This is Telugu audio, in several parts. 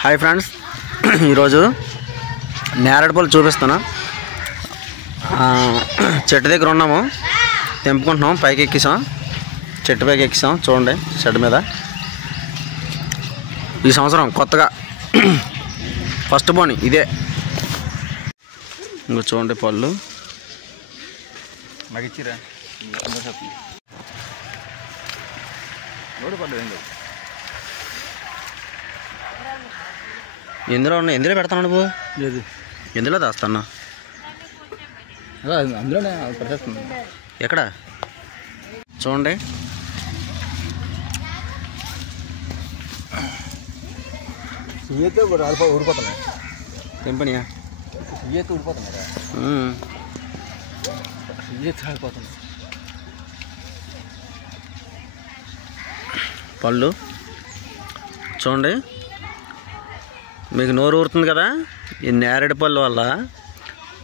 హాయ్ ఫ్రెండ్స్, ఈరోజు నేరేడు పళ్ళు చూపిస్తాను. చెట్టు దగ్గర ఉన్నాము, తెంపుకుంటున్నాం. పైకి ఎక్కిసాం, చెట్టు పైకి ఎక్కిసాం. చూడండి షెడ్ మీద. ఈ సంవత్సరం కొత్తగా ఫస్ట్ బోని ఇదే. ఇంకో చూడండి పళ్ళు. నాకు ఇచ్చిరా ఎందులో ఉన్నాయి? ఎందులో పెడతాను నువ్వు? లేదు, ఎందులో దాస్తాను? అందులోనే పట్టేస్తుంది. ఎక్కడ చూడండి. సీఎతో ఊడిపోతున్నాయి. తెంపనియా? సీఎతో ఊడిపోతున్నాయి. సీఎతో ఆడిపోతున్నాయి పళ్ళు. చూడండి, మీకు నోరు ఊరుతుంది కదా. ఈ నేరేడు పళ్ళు వల్ల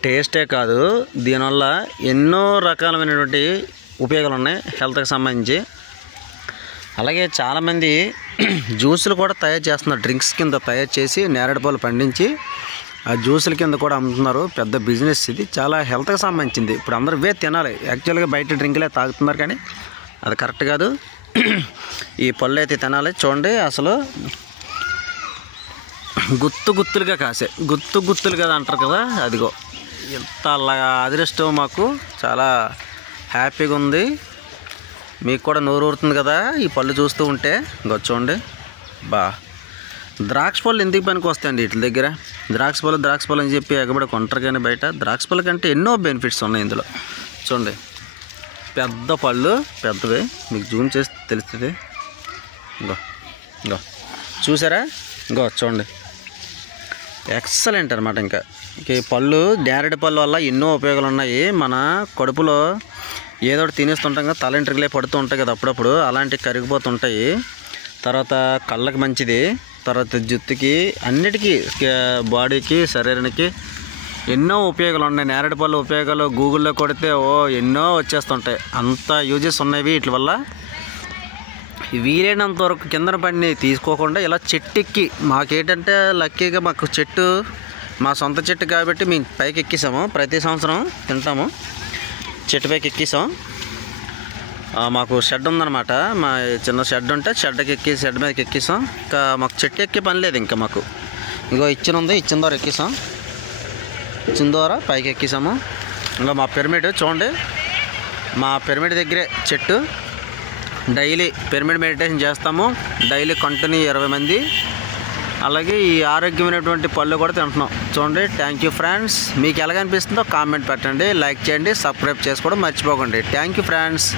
టేస్టే కాదు, దీనివల్ల ఎన్నో రకాలమైనటువంటి ఉపయోగాలు ఉన్నాయి హెల్త్కి సంబంధించి. అలాగే చాలామంది జ్యూసులు కూడా తయారు చేస్తున్నారు. డ్రింక్స్ కింద తయారు చేసి నేరేడు పళ్ళు పండించి ఆ జ్యూసుల కింద కూడా అమ్ముతున్నారు. పెద్ద బిజినెస్ ఇది, చాలా హెల్త్కి సంబంధించింది. ఇప్పుడు అందరూ ఇవే తినాలి. యాక్చువల్గా బయట డ్రింకులే తాగుతున్నారు, కానీ అది కరెక్ట్ కాదు. ఈ పళ్ళు అయితే తినాలి. చూడండి, అసలు గుత్తులుగా కాసే, గుత్తులు కదా అంటారు కదా, అదిగో ఎంత అదృష్టం. మాకు చాలా హ్యాపీగా ఉంది. మీకు కూడా నోరు ఊరుతుంది కదా ఈ పళ్ళు చూస్తూ ఉంటే. ఇంకో చూడండి, ద్రాక్ష పళ్ళు ఎందుకు పనికి వస్తాయండి వీటి దగ్గర? ద్రాక్ష పళ్ళు అని చెప్పి ఎగబడి కొంటారు, కానీ బయట ద్రాక్ష పళ్ళ కంటే ఎన్నో బెనిఫిట్స్ ఉన్నాయి ఇందులో. చూడండి, పెద్ద పళ్ళు, పెద్దవి. మీకు జూమ్ చేసి తెలుస్తుంది. ఇంకో చూసారా? ఇంకో చూడండి, ఎక్సలెంట్ అనమాట. ఇంకా ఈ పళ్ళు, నేరేడు పళ్ళు వల్ల ఎన్నో ఉపయోగాలు ఉన్నాయి. మన కడుపులో ఏదో ఒకటి తినేస్తుంటాం కదా, తలంట్రికలే పడుతూ ఉంటాయి కదా అప్పుడప్పుడు, అలాంటివి కరిగిపోతుంటాయి. తర్వాత కళ్ళకి మంచిది, తర్వాత జుట్టుకి, అన్నిటికీ, బాడీకి, శరీరానికి ఎన్నో ఉపయోగాలు ఉన్నాయి. నేరేడు పళ్ళు ఉపయోగాలు గూగుల్లో కొడితే ఎన్నో వచ్చేస్తుంటాయి. అంత యూజెస్ ఉన్నాయి వీటి వల్ల. వీలైనంత వరకు కిందన పడిని తీసుకోకుండా ఇలా చెట్టుకి, మాకేంటంటే లక్కీగా మాకు చెట్టు మా సొంత చెట్టు కాబట్టి మేము పైకి ఎక్కిసాము. ప్రతి సంవత్సరం తింటాము. చెట్టు పైకి ఎక్కిసాం. మాకు షెడ్ ఉందన్నమాట. మా చిన్న షెడ్ ఉంటే షెడ్కి ఎక్కి, షెడ్ మీదకి ఎక్కిసాం. ఇంకా మాకు చెట్టు ఎక్కే పని లేదు. ఇంకా మాకు ఇంకో ఇచ్చిన ద్వారా ఎక్కిసాం. ఇచ్చిన ద్వారా పైకి ఎక్కిసాము. ఇంకా మా పిరమిడ్ చూడండి, మా పిరమిడ్ దగ్గరే చెట్టు. డైలీ పిరమిడ్ మెడిటేషన్ చేస్తాము. డైలీ కంటిన్యూ 20 మంది. అలాగే ఈ ఆరోగ్యమైనటువంటి పళ్ళు కూడా తింటున్నాం. చూడండి. Thank you friends. మీకు ఎలాగనిపిస్తుందో కామెంట్ పెట్టండి, లైక్ చేయండి, సబ్స్క్రైబ్ చేసుకోవడం మర్చిపోకండి. Thank you friends.